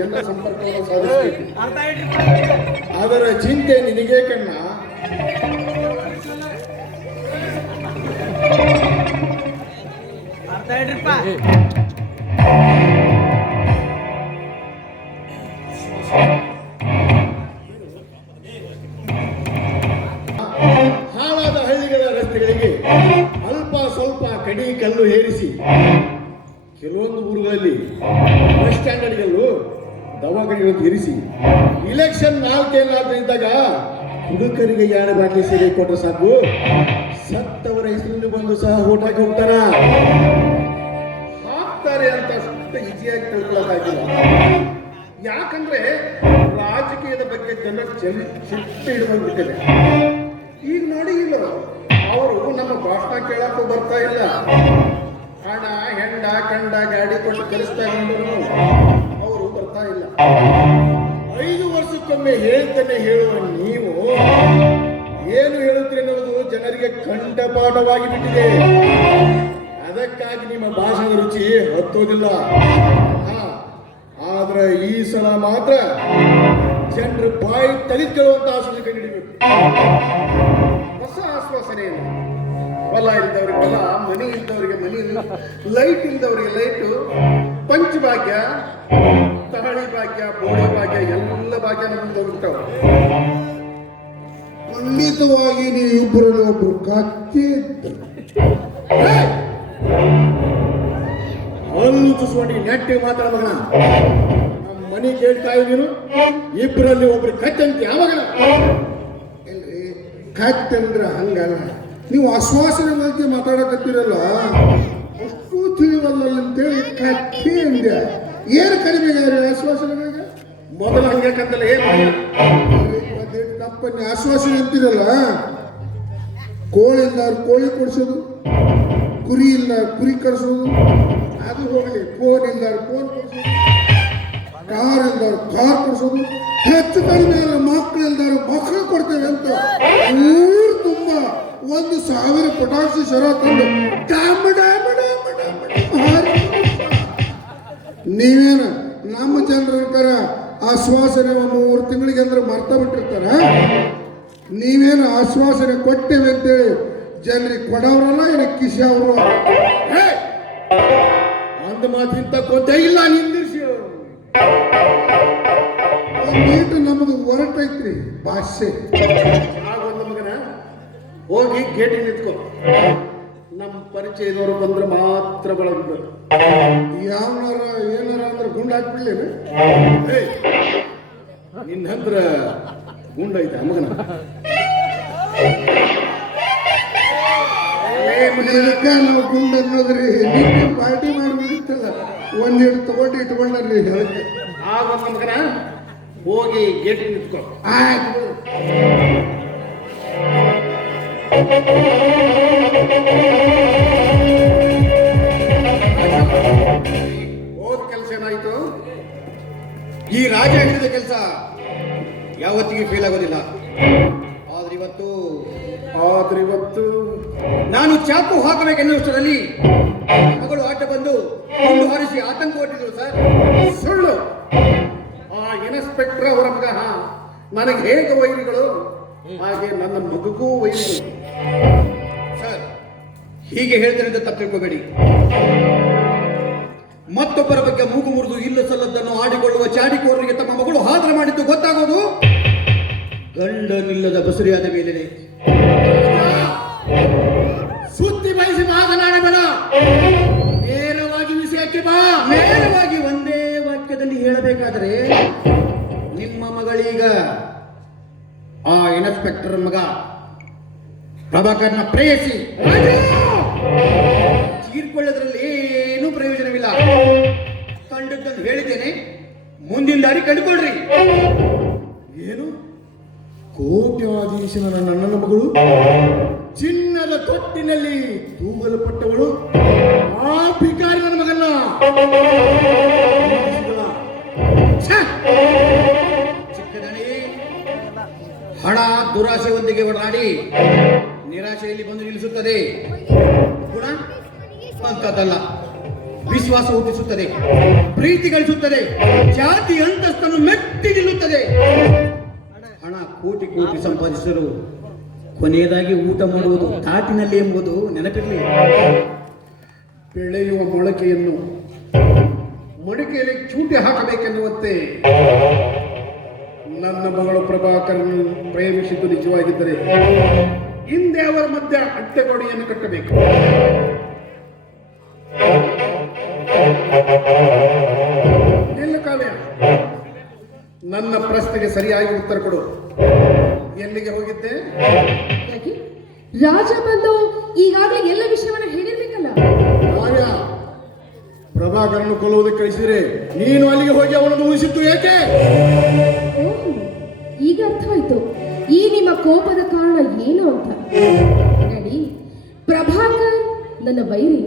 ಜನ ಸಂಪರ್ಕವನ್ನು ಸಾಧಿಸಬೇಕು. ಅದರ ಚಿಂತೆ ನಿನಗೆ ಕಣ್ಣ. ಹಾಳಾದ ಹಳ್ಳಿಗಳ ರಸ್ತೆಗಳಿಗೆ ಅಲ್ಪ ಸ್ವಲ್ಪ ಕಡಿ ಕಲ್ಲು ಏರಿಸಿ. ದವಾಖಾನೆಗಳನ್ನು ಇರಿಸಿ ಇಲೆಕ್ಷನ್ ನಾಲ್ಕೇನಾದ್ರೂ ಇದ್ದಾಗ ಹುಡುಕರಿಗೆ ಯಾರ ಬಾಟ್ಲಿ ಸೇರಿ ಕೊಟ್ಟರೆ ಸಾಕು? ಸತ್ತವರ ಹೆಸರಿನಲ್ಲಿ ಬಂದು ಸಹ ಓಟ್ ಹಾಕಿ ಹೋಗ್ತಾರ? ಹಾಕ್ತಾರೆ ಅಂತ ಅಷ್ಟು ಈಸಿಯಾಗಿ ತಿಳ್ಕೊಳ್ಳೋಕ್ಕಾಗಿಲ್ಲ ಯಾಕಂದ್ರೆ ರಾಜಕೀಯದ ಬಗ್ಗೆ ಜನ ಚಲಿ ಚಿತ್ತ ಹಿಡಿದೋಗ್ಬಿಟ್ಟಿದೆ ಈಗ ನೋಡಿ ಇಲ್ಲ, ಅವರು ನಮ್ಮ ಭಾಷಣ ಕೇಳಕ್ಕೂ ಬರ್ತಾ ಇಲ್ಲ. ಹಣ, ಹೆಂಡ, ಕಂಡ, ಗಾಡಿ ಕೊಟ್ಟು ಕಲಿಸ್ತಾ ಇದ್ರು ಇಲ್ಲ. ಐದು ವರ್ಷಕ್ಕೊಮ್ಮೆ ಹೇಳ್ತೇನೆ ಹೇಳುವ ನೀವು ಏನು ಹೇಳುತ್ತೀರಿ ಅನ್ನೋದು ಜನರಿಗೆ ಕಂಠಪಾಠವಾಗಿ ಬಿಟ್ಟಿದೆ. ಅದಕ್ಕಾಗಿ ನಿಮ್ಮ ಭಾಷಣದ ರುಚಿ ಹತ್ತೋದಿಲ್ಲ. ಆದ್ರೆ ಈ ಸಲ ಮಾತ್ರ ಜನರು ಬಾಯಿ ತಲಿಕೊಳ್ಳುವಂತ ಆಶ್ವಾಸನೆ ಕಂಡುಹಿಡಿಬೇಕು. ಹೊಸ ಆಶ್ವಾಸನೆ ಬಲ ಹೊಲ ಇಲ್ದವ್ರಿಗೆ ಹೊಲ ಮನಿ ಮನೆ ಮನಿ ಲೈಟ್ ಇಲ್ದವ್ರಿಗೆ ಲೈಟು ಪಂಚಭಾಗ್ಯ. ತಹಳಿ ಭಾಗ್ಯ ಬೋಳಿ ಭಾಗ್ಯ ಎಲ್ಲ ಭಾಗ್ಯ ನಮ್ಗೆ ಹೋಗ್ಬಿಟ್ಟವ ಖಂಡಿತವಾಗಿ ನೀವು ಇಬ್ಬರಲ್ಲಿ ಒಬ್ರು ಕತ್ತಿ ಹಲ್ಲು ತುಸ್ಕೊಂಡು ನೆಟ್ಟಿ ಮಾತಾಡೋಣ ನಮ್ಮ ಮನೆ ಕೇಳ್ತಾ ನೀನು ಇಬ್ಬರಲ್ಲಿ ಒಬ್ರು ಕತ್ತಂತ ಯಾವಾಗ ಇಲ್ರಿ ಕತ್ತಂದ್ರ ಹಂಗಲ್ಲ. ನೀವು ಆಶ್ವಾಸನೆ ಬಗ್ಗೆ ಮಾತಾಡಕತ್ತೀರಲ್ಲ? ಅಷ್ಟು ತಿಳಿವಲ್ಲ ಅಂತೇಳಿ ಕತ್ತಿ ಅಂದೆ ಏನು ಕಡಿಮೆ ಆಗ್ಯಾರಿ ಆಶ್ವಾಸನೆಗೆ ಮೊದಲು ಹಂಗೆ ಯಾಕಂತಲ್ಲ ಏನು? ತಪ್ಪನ್ನಿ ಆಶ್ವಾಸನೆ ಅಂತೀರಲ್ಲ? ಕೋಳಿ ಇಲ್ಲ ಕೋಳಿ ಕೊಡಿಸೋದು ಕುರಿ ಇಲ್ಲ ಕುರಿ ಕಡಿಸೋದು ಅದು ಹೋಗಲಿ ಫೋನ್ ಇಲ್ಲ ಫೋನ್ ಕೊಡಿಸೋದು ಕಾರ್ ಇಲ್ದಾರ ಕಾರ್ ಕೊಡಿಸೋದು, ಹೆಚ್ಚು ಕಡಿಮೆ ಇಲ್ಲ ಮಕ್ಕಳು ಇಲ್ದಾರ ಮಕ್ಕಳು ಕೊಡ್ತೇವೆ ಅಂತ ಊರು ತುಂಬ ಒಂದು ಸಾವಿರ ಪಟಾಕ್ಷಿ ಸರ ತಂದು ಡಾಮ್ ಡಾಮ್ ನೀವೇನು ನಮ್ಮ ಜನರ ಆಶ್ವಾಸನೆ ಒಂದು ಮೂರು ತಿಂಗಳಿಗೆ ಅಂದ್ರೆ ಮರ್ತ ಬಿಟ್ಟಿರ್ತಾರ? ನೀವೇನು ಆಶ್ವಾಸನೆ ಕೊಟ್ಟೇವೆ ಅಂತೇಳಿ ಜನರಿಗೆ ಕೊಡೋರಲ್ಲ, ಏನು ಕಿಶಿ ಅವರು? ಅಂದ ಮಾತಿಂತ ಕೊಟ್ಟೇ ಇಲ್ಲ, ನಿಂದಿರ್ಸಿ ಅವರು. ನಮ್ದು ಹೊರಟೈತ್ರಿ ಭಾಷೆ ಆಗ ಒಂದು ಮಗನ? ಹೋಗಿ ಗೇಟಿಗೆ ನಿಂತ್ಕೋ. ನಮ್ಮ ಪರಿಚಯದವರು ಬಂದ್ರೆ ಮಾತ್ರ ಬಳಗ ಯಾವನಾರ ಏನಾರ ಅಂದ್ರೆ ಗುಂಡು ಹಾಕ್ಬಿಡ್ಲೇನು? ನಿನ್ನ ಹತ್ರ ಗುಂಡ ಐತೆ ಮಗನ. ನಾವು ಗುಂಡು ಅನ್ನೋದ್ರಿ. ಪಾರ್ಟಿ ಮಾಡಿಬಿಡಿತ್ತಲ್ಲ ಒಂದೆರಡು ತಗೊಂಡು ಇಟ್ಕೊಂಡ್ರಿ ಅದಕ್ಕೆ ಆಗ ಒಂದು ಮಗನ ಹೋಗಿ ಗೇಟ್ ನಿಂತ್ಕೋ. ಆಯ್ತು ಫೇಲ್ ಆಗೋದಿಲ್ಲ. ಆದ್ರೆ ಇವತ್ತು ಆದ್ರೆ ಇವತ್ತು ನಾನು ಚಾಕು ಹಾಕಬೇಕೆನ್ನುವಷ್ಟರಲ್ಲಿ ಮಗಳು ಆಟ ಬಂದು ಗುಂಡು ಹಾರಿಸಿ ಆತಂಕ ಹೊಟ್ಟಿದ್ರು ಸರ್. ಸುಳ್ಳು. ಆ ಇನ್ಸ್ಪೆಕ್ಟರ್ ಅವರ ಮಗ ನನಗೆ ಹೇಗೆ ವೈರಿಗಳು ಹಾಗೆ ನನ್ನ ಮಗಗೂ ವೈರಿ ಸರ್ ಹೀಗೆ ಹೇಳ್ತಾರೆ ತಪ್ಪು ತಿಳ್ಕೋಬೇಡಿ. ಮತ್ತೊಬ್ಬರ ಬಗ್ಗೆ ಮೂಗು ಮುರಿದು ಇಲ್ಲ ಸಲ್ಲದ್ದನ್ನು ಆಡಿಕೊಳ್ಳುವ ಚಾಡಿಕೋರರಿಗೆ ತಮ್ಮ ಮಗಳು ಹಾದ್ರ ಮಾಡಿದ್ದು ಗೊತ್ತಾಗೋದು? ಗಂಡನಿಲ್ಲದ ಬಸುರಿಯಾದ ಮೇಲೆನೆ. ಸುತ್ತಿ ಬಯಸಿ ಮಾತನಾಡಬೇಡ. ನೇರವಾಗಿ ವಿಷಯಕ್ಕೆ ಬಾ. ನೇರವಾಗಿ ಒಂದೇ ವಾಕ್ಯದಲ್ಲಿ ಹೇಳಬೇಕಾದರೆ ನಿಮ್ಮ ಮಗಳೀಗ ಆ ಇನ್ಸ್ಪೆಕ್ಟರ್ ಮಗ ಪ್ರಭಾಕರ್ನ ಪ್ರೇಯಸಿ. ತೀರ್ಕೊಳ್ಳೋದ್ರಲ್ಲಿ ಏನೂ ಪ್ರಯೋಜನವಿಲ್ಲ. ಕಂಡದ್ದನ್ನು ಹೇಳಿದ್ದೇನೆ ಮುಂದಿನ ದಾರಿ ಕಂಡುಕೊಳ್ರಿ. ಏನು? ಕೋಟ್ಯಾಧೀಶನ ನನ್ನ ಮಗಳು. ಚಿನ್ನದ ತೊಟ್ಟಿನಲ್ಲಿ ತೂಗಲ್ಪಟ್ಟವಳು ಆ ಭಿಕಾರಿ ನನ್ನ ಮಗನ್ನ. ಹಣ ದುರಾಸೆಯೊಂದಿಗೆ ಒಡನಾಡಿ ನಿರಾಶೆಯಲ್ಲಿ ಬಂದು ನಿಲ್ಲಿಸುತ್ತದೆ. ಗುಣ? ಅಂತದಲ್ಲ ವಿಶ್ವಾಸ ಹುಟ್ಟಿಸುತ್ತದೆ. ಪ್ರೀತಿ ಗಳಿಸುತ್ತದೆ. ಜಾತಿ ಅಂತಸ್ತನ್ನು ಮೆಟ್ಟಿ ನಿಲ್ಲುತ್ತದೆ. ಹಣ ಕೋಟಿ ಕೋಟಿ ಸಂಪಾದಿಸಿದರು ಕೊನೆಯದಾಗಿ ಊಟ ಮಾಡುವುದು ಕಾಟಿನಲ್ಲಿ ಎಂಬುದು ನೆನಪಿರಲಿ. ಬೆಳೆಯುವ ಮೊಳಕೆಯನ್ನು ಮಡಿಕೆಯಲ್ಲಿ ಚೂಟಿ ಹಾಕಬೇಕೆನ್ನುವಂತೆ ನನ್ನ ಮಗಳು ಪ್ರಭಾಕರನ್ನು ಪ್ರೇಮಿಸಿದ್ದು ನಿಜವಾಗಿದ್ದರೆ ಹಿಂದೆ ಅವರ ಮಧ್ಯ ಅಡ್ಡಗೋಡೆಯನ್ನು ಕಟ್ಟಬೇಕು. ಕಾವ್ಯ, ನನ್ನ ಪ್ರಶ್ನೆಗೆ ಸರಿಯಾಗಿ ಉತ್ತರ ಕೊಡು. ಎಲ್ಲಿಗೆ ಹೋಗಿದ್ದೆ? ಯಾಕೆ? ರಾಜ ಬಂದು ಈಗಾಗಲೇ ಎಲ್ಲ ವಿಷಯವನ್ನ ಹೇಳಿರ್ಬೇಕಲ್ಲ. ರಾಜ ಪ್ರಭಾಕರನ್ನು ಕೊಲ್ಲುವುದಕ್ಕೆ ಕಳಿಸಿದ್ರೆ ನೀನು ಅಲ್ಲಿಗೆ ಹೋಗಿ ಅವನನ್ನು ಉಳಿಸಿತ್ತು ಏಕೆ? ಓಹ್, ಈಗ ಅರ್ಥವಾಯ್ತು. ಈ ನಿಮ್ಮ ಕೋಪದ ಕಾರಣ ಏನು ಅಂತ? ನಡಿ ಪ್ರಭಾಕರ್ ನನ್ನ ವೈರಿ.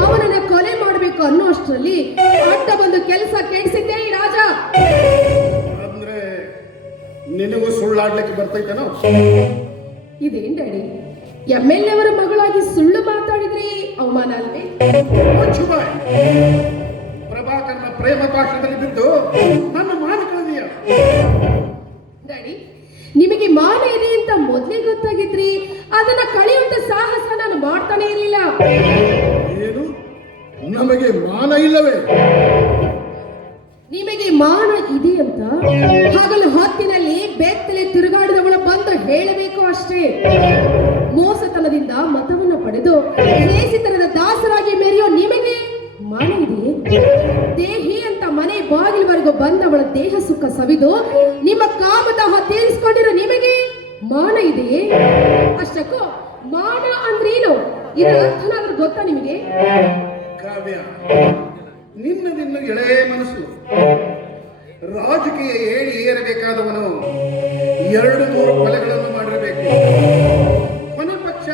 ಅವನನ್ನ ಕೊಲೆ ಮಾಡಬೇಕು ಅನ್ನೋ ಅಷ್ಟರಲ್ಲಿ ಅಡ್ಡ ಬಂದು ಕೆಲಸ ಕೆಡಿಸಿದ್ದೇ ಈ ರಾಜ. ನಿನಗೂ ಸುಳ್ಳಾಡ್ಲಿಕ್ಕೆ ಬರ್ತೈತೇನೋ? ಇದೇನ್ ಡ್ಯಾಡಿ? ಎಂ ಎಲ್ ಅವರ ಮಗಳಾಗಿ ಸುಳ್ಳು ಮಾತಾಡಿದ್ರೆ ಅವಮಾನ ಅಲ್ವೇ? ಮುಚ್ಚು ಬಾಯ್. ಪ್ರಭಾಕರನ ಪ್ರೇಮ ಪಾಶದಲ್ಲಿ ಬಿದ್ದು ನನ್ನ ಮಾನ ಕಳೆದಿಯ ಡ್ಯಾಡಿ ನಿಮಗೆ ಮಾನ ಇದೆ ಅಂತ ಮೊದಲೇ ಗೊತ್ತಾಗಿದ್ರಿ. ಅದನ್ನ ಕಳೆಯುವಂತ ಸಾಹಸ ನಾನು ಮಾಡ್ತಾನೆ ಇರಲಿಲ್ಲ. ಏನು? ನಮಗೆ ಮಾನ ಇಲ್ಲವೇ? ನಿಮಗೆ ಮಾನ ಇದೆಯಂತ? ಹಗಲು ಹೊತ್ತಿನಲ್ಲಿ ಬೆತ್ತಲೆ ತಿರುಗಾಡಿದವಳ ಬಂದು ಹೇಳಬೇಕು ಅಷ್ಟೇ. ಮೋಸತನದಿಂದ ಮತವನ್ನ ಪಡೆದು ನೇಸಿತನದ ದಾಸರಾಗಿ ಮೆರೆಯೋ ನಿಮಗೆ ಮಾನ ಇದೆಯೇ? ದೇಹಿ ಅಂತ ಮನೆ ಬಾಗಿಲವರೆಗೂ ಬಂದವಳ ದೇಹ ಸುಖ ಸವಿದು ನಿಮ್ಮ ಕಾಮದಾಹ ತೀರಿಸಿಕೊಂಡಿರೋ ನಿಮಗೆ ಮಾನ ಇದೆಯೇ? ಅಷ್ಟಕ್ಕೂ ಮಾನ ಅಂದ್ರೇನು? ಇದರ ಅರ್ಥನಾದ್ರೂ ಗೊತ್ತಾ ನಿಮಗೆ? ನಿನ್ನದಿನ್ನು ಎಳೆ ಮನಸ್ಸು. ರಾಜಕೀಯ ಏಳಿ ಏರಬೇಕಾದವನು ಎರಡು ನೂರು ಕೊಲೆಗಳನ್ನು ಮಾಡಿರಬೇಕು. ಪಕ್ಷ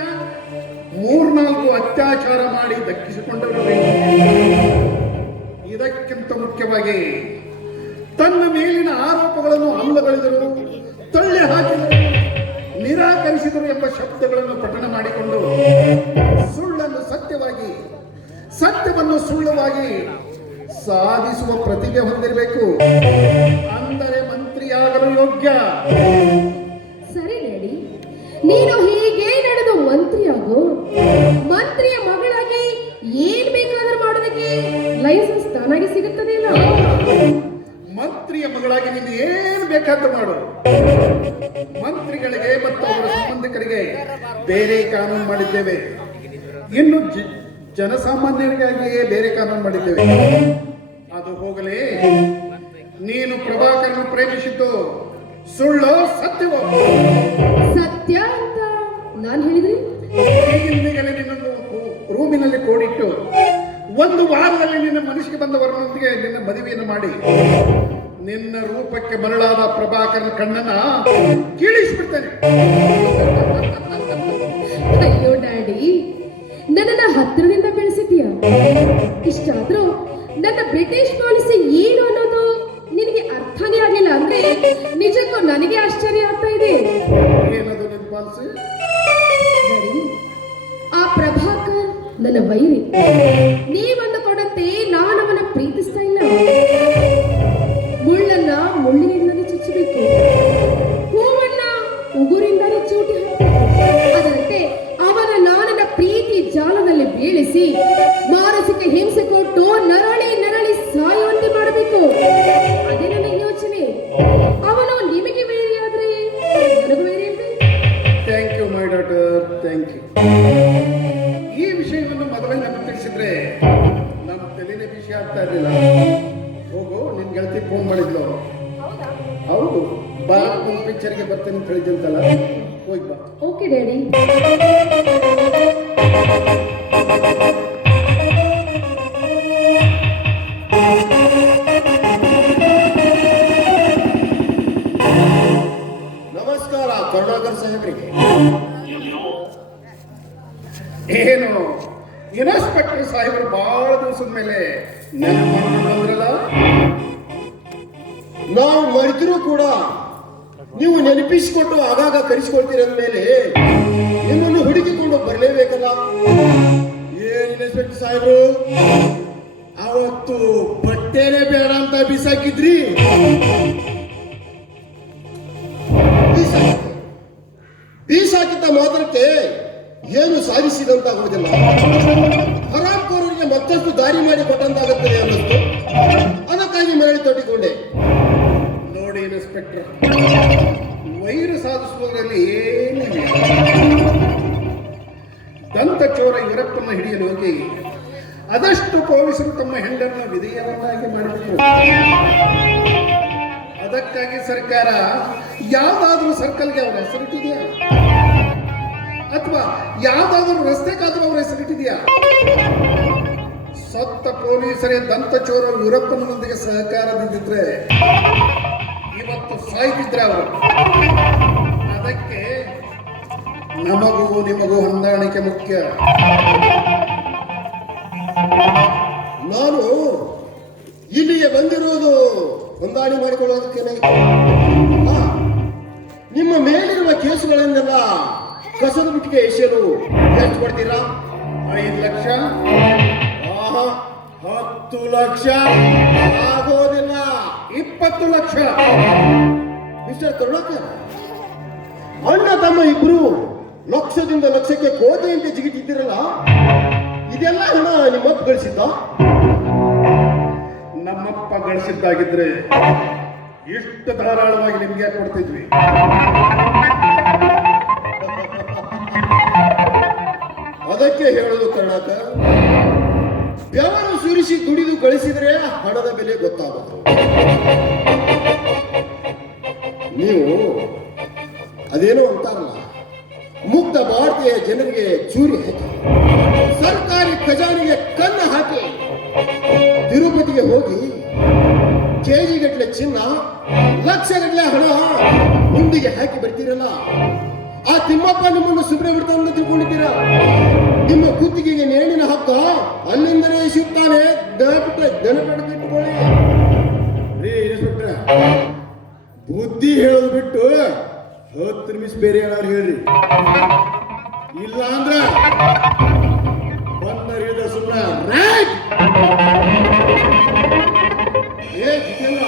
ಮೂರ್ನಾಲ್ಕು ಅತ್ಯಾಚಾರ ಮಾಡಿ ದಕ್ಕಿಸಿಕೊಂಡಿರಬೇಕು ಇದಕ್ಕಿಂತ ಮುಖ್ಯವಾಗಿ ತನ್ನ ಮೇಲಿನ ಆರೋಪಗಳನ್ನು ಅಲ್ಲಗಳೆದರು ತಳ್ಳಿ ಹಾಕಿದರು, ನಿರಾಕರಿಸಿದರು ಎಂಬ ಶಬ್ದಗಳನ್ನು ಪಠಣ ಮಾಡಿಕೊಂಡು ಸುಳ್ಳನ್ನು ಸತ್ಯವಾಗಿ, ಸತ್ಯವನ್ನು ಸುಳ್ಳುವಾಗಿ ಸಾಧಿಸುವ ಪ್ರತಿಭೆ ಹೊಂದಿರಬೇಕು. ಅಂದರೆ ಮಂತ್ರಿಯಾಗಲು ಯೋಗ್ಯ. ಸರಿ ನೋಡಿ ನೀನು ಹೀಗೆ ನಡೆದು ಮಂತ್ರಿಯಾಗು. ಮಂತ್ರಿಯ ಮಗಳಾಗಿ ಏನ್ ಬೇಕಾದ್ರೂ ಮಾಡೋದಕ್ಕೆ ಲೈಸೆನ್ಸ್ ತಾನಾಗಿ ಸಿಗುತ್ತದೆ ಇಲ್ಲ ಮಂತ್ರಿಯ ಮಗಳಾಗಿ ನೀನು ಏನು ಬೇಕಾದ್ರೂ ಮಾಡು. ಮಂತ್ರಿಗಳಿಗೆ ಮತ್ತು ಅವರ ಸಂಬಂಧಿಕರಿಗೆ ಬೇರೆ ಕಾನೂನು ಮಾಡಿದ್ದೇವೆ. ಇನ್ನು ಜನಸಾಮಾನ್ಯರಿಗಾಗಿಯೇ ಬೇರೆ ಕಾನೂನು ಮಾಡಿದ್ದೇವೆ. ಅದು ಹೋಗಲಿ? ನೀನು ಪ್ರಭಾಕರನ್ನು ಪ್ರೇಮಿಸಿದ್ದು ಸುಳ್ಳು ಸತ್ಯವೋ? ಸತ್ಯ ಅಂತ ನಾನು ಹೇಳಿದ್ರಿ? ಈಗಿಂದೀಗಲೇ ನಿನ್ನನ್ನು ರೂಮಿನಲ್ಲಿ ಕೂಡಿಟ್ಟು ಒಂದು ವಾರದಲ್ಲಿ ನಿನ್ನ ಮನಸ್ಸಿಗೆ ಬಂದವರೊಂದಿಗೆ ನಿನ್ನ ಮದುವೆಯನ್ನು ಮಾಡಿ. ನಿನ್ನ ರೂಪಕ್ಕೆ ಮರಳಾದ ಪ್ರಭಾಕರನ ಕಣ್ಣನ್ನ ಕೀಳಿಸ್ಬಿಡ್ತೇನೆ. ಇಷ್ಟಾದ್ರೂ ನನ್ನ ಬ್ರಿಟಿಷ್ ಪಾಲಿಸಿ ಏನು ಅನ್ನೋದು ನಿನಗೆ ಅರ್ಥನೇ ಆಗಿಲ್ಲ ಅಂದ್ರೆ ನಿಜಕ್ಕೂ ನನಗೆ ಆಶ್ಚರ್ಯ ಆಗ್ತಾ ಇದೆ. ಏನದು ಪಾಲಿಸಿ? ಆ ಪ್ರಭಾಕರ್ ನನ್ನ ವೈರಿ. ನೀವಂದು ಸಾಧಿಸಿದಂತಾಗುವುದಿಲ್ಲ ಹರಾಮ್ಕೋರರಿಗೆ ಮತ್ತಷ್ಟು ದಾರಿ ಮಾಡಿ ಕೊಟ್ಟಂತಾಗುತ್ತದೆ ಅನ್ನಿಸ್ತು ಅದಕ್ಕಾಗಿ ಮರಳಿ ತೊಟ್ಟಿಕೊಂಡೆ. ನೋಡಿ ಇನ್ಸ್ಪೆಕ್ಟರ್, ವೈರು ಸಾಧಿಸುವುದರಲ್ಲಿ ಏನಿಲ್ಲ ದಂತಚೋರ ಇವರಪ್ಪನ್ನ ಹಿಡಿಯಲು ಹೋಗಿ ಅದಷ್ಟು ಪೊಲೀಸರು ತಮ್ಮ ಹೆಂಡನ್ನು ವಿಧೇಯವನ್ನಾಗಿ ಮಾಡಬೇಕು ಅದಕ್ಕಾಗಿ ಸರ್ಕಾರ ಯಾವುದಾದ್ರೂ ಸರ್ಕಲ್ಗೆ ಅವರ ಹೆಸರಿಟ್ಟಿದೆಯಾ? ಅಥವಾ ಯಾವ್ದಾದ್ರು ರಸ್ತೆಗಾದ್ರೂ ಅವರ ಹೆಸರಿಟ್ಟಿದೆಯಾ ಸತ್ತ ಪೊಲೀಸರೇ ದಂತಚೋರ ಯುರಪ್ಪನೊಂದಿಗೆ ಸಹಕಾರದಿಂದಿದ್ರೆ ಇವತ್ತು ಸಾಯ್ತಿದ್ರೆ ಅವರು. ಅದಕ್ಕೆ ನಮಗೂ ನಿಮಗೂ ಹೊಂದಾಣಿಕೆ ಮುಖ್ಯ. ನಾನು ಇಲ್ಲಿಗೆ ಬಂದಿರುವುದು ಹೊಂದಾಣಿ ಮಾಡಿಕೊಳ್ಳೋದಕ್ಕೆ ನಿಮ್ಮ ಮೇಲಿರುವ ಕೇಸುಗಳನ್ನೆಲ್ಲ ಕಸದ ಮುಟ್ಟಿಗೆ ಎಸೆಯಲು ಎಷ್ಟು ಕೊಡ್ತೀರಾ? ಐದು ಲಕ್ಷ. ಆಹಾ, ಹತ್ತು ಲಕ್ಷ. ಆಗೋದಿಲ್ಲ. ಇಪ್ಪತ್ತು ಲಕ್ಷ. ಮಿಸ್ಟರ್ ಕರುಣಾಕರ್ ಅಣ್ಣ ತಮ್ಮ ಇಬ್ರು ಲಕ್ಷದಿಂದ ಲಕ್ಷಕ್ಕೆ ಕೋತೆಯಂತೆ ಜಿಗಿಟ್ಟಿದ್ದೀರಲ್ಲ ಇದೆಲ್ಲ ಹಣ ನಿಮ್ಮಪ್ಪ ಗಳಿಸಿದ್ದ? ನಮ್ಮಪ್ಪ ಗಳಿಸಿದ್ದಾಗಿದ್ರೆ ಇಷ್ಟು ಧಾರಾಳವಾಗಿ ನಿಮ್ಗೆ ಕೊಡ್ತಿದ್ವಿ? ಅದಕ್ಕೆ ಹೇಳೋದು ಕರ್ನಾಟಕ. ಬೆವರು ಸುರಿಸಿ ದುಡಿದು ಕಳಿಸಿದ್ರೆ ಹಣದ ಬೆಲೆ ಗೊತ್ತಾಗುತ್ತೆ ನೀವು ಅದೇನೋ ಅಂತಾರಲ್ಲ, ಮುಕ್ತ ಭಾರತೀಯ ಜನರಿಗೆ ಚೂರಿ ಹಾಕಿ, ಸರ್ಕಾರಿ ಖಜಾನೆಗೆ ಕಣ್ಣು ಹಾಕಿ, ತಿರುಪತಿಗೆ ಹೋಗಿ ಕೆಜಿಗಟ್ಟಲೆ ಚಿನ್ನ ಲಕ್ಷಗಟ್ಟಲೆ ಹಣ ಮುಂದಿಗೆ ಹಾಕಿ ಬರ್ತೀರಲ್ಲ? ಆ ತಿಮ್ಮಪ್ಪ ನಿಮ್ಮನ್ನು ಸುಮ್ಮನೆ ಅಂತ ತಿಳ್ಕೊಂಡಿದ್ದೀರಾ? ನಿಮ್ಮ ಕುತ್ತಿಗೆಗೆ ನೇಣಿನ ಹಕ್ಕ ಅಲ್ಲಿಂದಲೇ ಸಿಗ್ತಾನೆ ದನಪಿಟ್ಟ ದನಪಡ್ಕಿಟ್ಕೊಳ್ಳಿ ರೀ ಇನ್ಸ್ಪೆಕ್ಟ್ರೆ ಬುದ್ಧಿ ಹೇಳೋದು ಬಿಟ್ಟು ಹತ್ತು ನಿಮಿಷ ಬೇರೆ ಏನಾದ್ರು ಹೇಳ್ರಿ. ಇಲ್ಲ ಅಂದ್ರ ಬಂದ ಸುಮ್ಮನೆ ಏ ಜಿತೇಂದ್ರ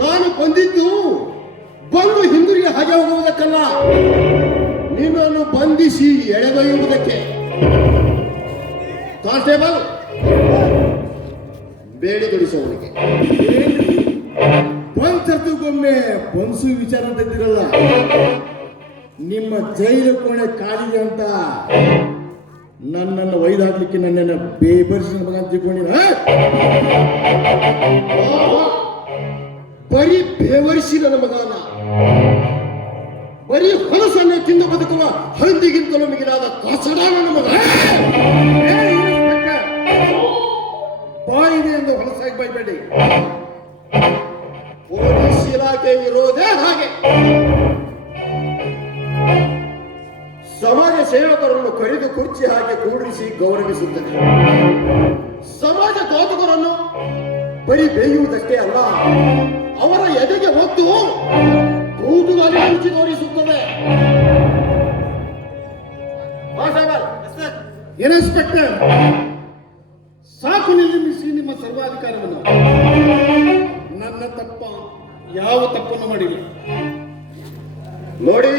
ನಾನು ಬಂದಿದ್ದು ಬಂದು ಹಿಂದಿರುಗಿ ಹಾಗೆ ಹೋಗುವುದಕ್ಕಲ್ಲ. ನಿನ್ನನ್ನು ಬಂಧಿಸಿ ಎಳೆದೊಯ್ಯುವುದಕ್ಕೆ. ಕಾನ್ಸ್ಟೇಬಲ್ ಬೇಡಿಗೊಳಿಸುವವನಿಗೆ ಒಂದ್ ಸರ್ತಿಗೊಮ್ಮೆ ಬನ್ಸು ವಿಚಾರ ಅಂತ ಇದ್ದಿರಲ್ಲ, ನಿಮ್ಮ ಜೈಲು ಕೋಣೆ ಕಾಲಿದೆ ಅಂತ ನನ್ನನ್ನು ಒಯ್ದಾಡ್ಲಿಕ್ಕೆ ನನ್ನನ್ನು ಬೇಬರಿಸಿ ಮಗ ತಿಳ್ಕೊಂಡಿನ ಬರೀ ಬೇವರಿಸಿ ನನ್ನ ಬರೀ ಹೊಲಸನ್ನು ತಿಂದು ಬದುಕುವ ಹಂದಿಗಿಂತಲೂ ಮಿಗಿಲಾದ ಕಸಡ ಮಗ. ಬಾಯಿದೆ ಎಂದು ಹೊಲಸಾಗಿ ಬೈಬೇಡಿ. ಪೊಲೀಸ್ ಇಲಾಖೆ ಇರೋದೇ ಹಾಗೆ. ಸಮಾಜ ಸೇವಕರನ್ನು ಕರೆದು ಕುರ್ಚಿ ಹಾಕಿ ಕೂಡಿಸಿ ಗೌರವಿಸುತ್ತದೆ. ಸಮಾಜ ಘಾತಕರನ್ನು ಬರೀ ಬೇಯುವುದಷ್ಟೇ ಅಲ್ಲ, ಅವರ ಎದೆಗೆ ಹೊತ್ತು ಇನ್ಸ್ಪೆಕ್ಟರ್ ಸಾಕು ನಿಲ್ಲಿಸಿ ನಿಮ್ಮ ಸರ್ವಾಧಿಕಾರವನ್ನು. ನನ್ನ ತಪ್ಪ ಯಾವ ತಪ್ಪನ್ನು ಮಾಡಿಲ್ಲ. ನೋಡಿ,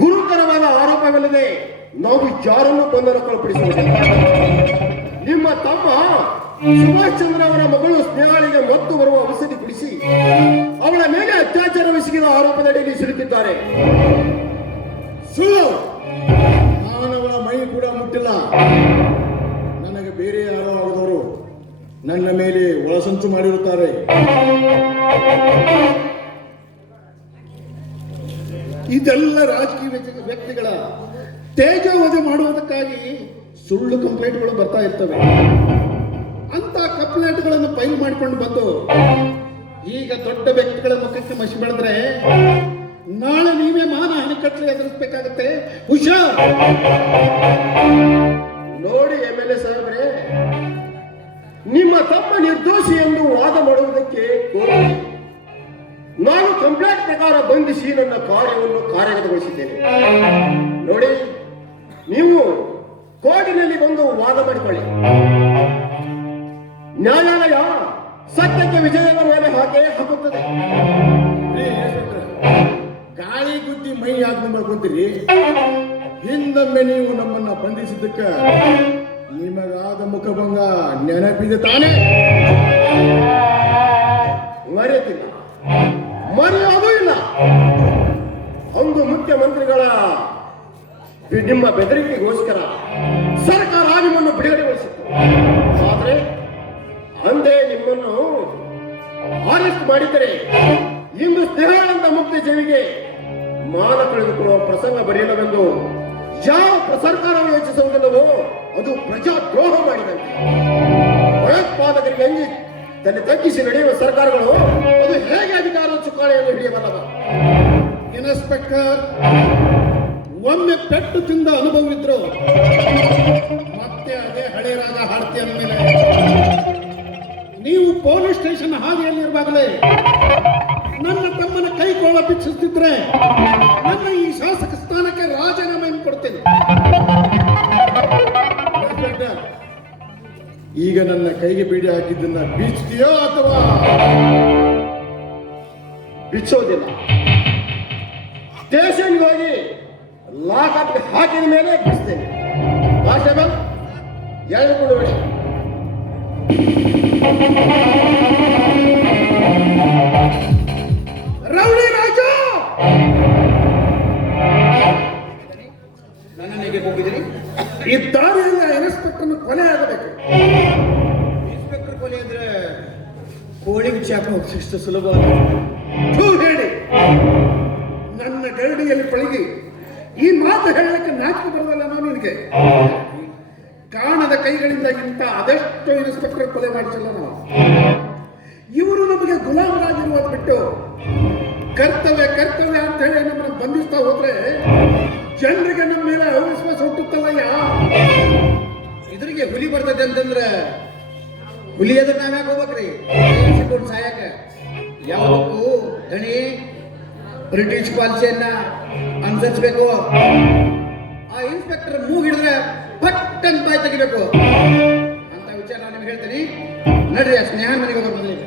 ಗುರುತರವಾದ ಆರೋಪವಿಲ್ಲದೆ ನಾವು ಯಾರನ್ನು ಬಂಧನಕ್ಕೊಳಪಡಿಸುವುದಿಲ್ಲ ನಿಮ್ಮ ತಮ್ಮ ಸುಭಾಷ್ ಚಂದ್ರ ಅವರ ಮಗಳು ಸ್ನೇಹಾಳಿಗೆ ಮತ್ತು ಬರುವ ಔಷಧಿ ಕುಡಿಸಿ ಅವಳ ಮೇಲೆ ಅತ್ಯಾಚಾರವೆಸಗಿದ ಆರೋಪದಡಿಯಲ್ಲಿ ಸಿಡುತ್ತಿದ್ದಾರೆ ಸುಳ್ಳು. ನಾನವಳ ಮೈ ಕೂಡ ಮುಟ್ಟಿಲ್ಲ. ನನಗೆ ಬೇರೆ ಯಾರೋ ಆಗದವರು ನನ್ನ ಮೇಲೆ ಒಳಸಂಚು ಮಾಡಿರುತ್ತಾರೆ. ಇದೆಲ್ಲ ರಾಜಕೀಯ ವ್ಯಕ್ತಿಗಳ ತೇಜವಧೆ ಮಾಡುವುದಕ್ಕಾಗಿ ಸುಳ್ಳು ಕಂಪ್ಲೇಂಟ್ಗಳು ಬರ್ತಾ ಇರ್ತವೆ. ಅಂತ ಕಂಪ್ಲೇಂಟ್ಗಳನ್ನು ಫೈಲ್ ಮಾಡಿಕೊಂಡು ಬಂದು ಈಗ ದೊಡ್ಡ ವ್ಯಕ್ತಿಗಳ ಮುಖಕ್ಕೆ ಮಸಿ ಬೆಳೆದ್ರೆ ನಾಳೆ ನೀವೇ ಮಾನ ಹಣಕಟ್ಟಲೆ ಎದುರಿಸಬೇಕಾಗತ್ತೆ. ಹುಷಾರ್. ನೋಡಿ ಎಂ ಎಲ್ ಎ ಸಾಹೇಬ್ರೆ, ನಿಮ್ಮ ತಮ್ಮ ನಿರ್ದೋಷಿ ಎಂದು ವಾದ ಮಾಡುವುದಕ್ಕೆ ನಾನು ಕಂಪ್ಲೇಂಟ್ ಪ್ರಕಾರ ಬಂಧಿಸಿ ನನ್ನ ಕಾರ್ಯವನ್ನು ಕಾರ್ಯಗತಗೊಳಿಸಿದ್ದೇನೆ. ಬಂಧಿಸಿದ್ದಕ್ಕೆ ನಿಮಗಾದ ಮುಖಭಂಗ ನೆನಪಿದೆ ತಾನೆ? ಮರೆತಿಲ್ಲ. ಮರೆಯೋದು ಇಲ್ಲ. ಒಂದು ಮುಖ್ಯಮಂತ್ರಿಗಳ ನಿಮ್ಮ ಬೆದರಿಕೆಗೋಸ್ಕರ ಸರ್ಕಾರ ನಿಮ್ಮನ್ನು ಬಿಡುಗಡೆಗೊಳಿಸಿತ್ತು. ಆದರೆ ಅಂದೇ ನಿಮ್ಮನ್ನು ಅರೆಸ್ಟ್ ಮಾಡಿದರೆ ಇಂದು ಸ್ಥಿರಾನಂದ ಮುಕ್ತ ಜೀವಿಗೆ ಮಾನ ಕಳೆದುಕೊಳ್ಳುವ ಪ್ರಸಂಗ ಬರೆಯಲವೆಂದು ಯಾವ ಸರ್ಕಾರವನ್ನು ಸರ್ಕಾರವು ಯೋಚಿಸುವುದಿಲ್ಲವೋ ಅದು ಪ್ರಜಾದ್ರೋಹ ಮಾಡಿದಂತೆ ಭಯೋತ್ಪಾದಕರಿಗೆ ಅಂಜಿ ತನ್ನ ತಗ್ಗಿಸಿ ನಡೆಯುವ ಸರ್ಕಾರಗಳು, ಅದು ಹೇಗೆ ಅಧಿಕಾರ ಚುಕ್ಕಾಣಿಯನ್ನು ಹಿಡಿಯಬಲ್ಲವ? ಇನ್ಸ್ಪೆಕ್ಟರ್, ಒಮ್ಮೆ ಪೆಟ್ಟು ತಿಂದ ಅನುಭವಿದ್ರು ಮತ್ತೆ ಅದೇ ಹಳೆ ರಾಜ ಹಾಡ್ತಿ ಅಂದ್ಮೇಲೆ ನೀವು ಪೊಲೀಸ್ ಸ್ಟೇಷನ್ ಹಾದಿಯಲ್ಲಿರುವಾಗಲೇ ನನ್ನ ತಮ್ಮನ ಕೈ ಕೋಳ ಬಿಚ್ಚಿಸುತ್ತಿದ್ರೆ ನನ್ನ ಈ ಶಾಸಕ ಸ್ಥಾನಕ್ಕೆ ರಾಜೀನಾಮೆಯನ್ನು ಕೊಡ್ತೇನೆ. ಈಗ ನನ್ನ ಕೈಗೆ ಬೀಡಿ ಹಾಕಿದ್ದನ್ನ ಬೀಚ್ತೀಯೋ ಅಥವಾ ಬಿಚ್ಚೋದಿಲ್ಲ? ಸ್ಟೇಷನ್ ಹೋಗಿ ಲಾಕಪ್ ಹಾಕಿದ ಮೇಲೆ ಬಿಡಿಸ್ತೇನೆ ಕಾನ್ಸ್ಟೇಬಲ್ ಎರಡು ಬಿಡಿ ರೌಡಿ ರಾಜ! ನನ್ನನ್ನು ಹೇಗೆ ಹೋಗಿದ್ದೀರಿ ಈ ದಾರಿಯಿಂದ ಇನ್ಸ್ಪೆಕ್ಟರ್ ಕೊಲೆ ಆಗಬೇಕು. ಇನ್ಸ್ಪೆಕ್ಟರ್ ಕೊಲೆ ಅಂದ್ರೆ ಕೋಳಿ ಚಾಪ ಇಷ್ಟು ಸುಲಭ ಹೇಳಿ. ನನ್ನ ಗರಡಿಯಲ್ಲಿ ಪಳಗಿ. ಈ ಮಾತು ಹೇಳಲಿಕ್ಕೆ ನಾಚಿಕೆ ಬರೋದಲ್ಲ ನಾನು ನಿನಗೆ. ಕಾಣದ ಕೈಗಳಿಂದ ಇಂಥ ಅದೆಷ್ಟು ಇನ್ಸ್ಪೆಕ್ಟರ್ ಕೊಲೆ ಮಾಡಿಸಲ್ಲ ನಾವು ಇವರು ನಮಗೆ ಗುಲಾಮರಾಗಿರುವುದು ಬಿಟ್ಟು ಕರ್ತವ್ಯ ಕರ್ತವ್ಯ ಅಂತ ಹೇಳಿ ನಮ್ಮನ್ನು ಬಂಧಿಸ್ತಾ ಹೋದ್ರೆ ಜನರಿಗೆ ನಮ್ಮ ಮೇಲೆ ಅವಿಶ್ವಾಸ ಹುಟ್ಟುತ್ತಲ್ಲಯ್ಯ? ಇದ್ರಿಗೆ ಹುಲಿ ಬರ್ತದೆ ಅಂತಂದ್ರೆ ಹುಲಿ ಎದುರು ನಾವ್ ಯಾಕೆ ಹೋಗ್ಬೇಕ್ರಿ? ಸಿಕ್ಕೊಂಡು ಸಾಯಕ. ಯಾವುದಕ್ಕೂ ಗಣಿ ಬ್ರಿಟಿಷ್ ಪಾಲಿಸಿಯನ್ನ ಅನುಸರಿಸಬೇಕು. ಆ ಇನ್ಸ್ಪೆಕ್ಟರ್ ಮೂಗಿಡಿದ್ರೆ ಪಟ್ ಅಂತ ಬಾಯಿ ತೆಗಿಬೇಕು. ಅಂತ ವಿಚಾರ ನಾನು ನಿಮ್ಗೆ ಹೇಳ್ತೀನಿ. ನಡ್ರಿ ಸ್ನೇಹ ಮನೆಗೆ ಮೊದಲಿಗೆ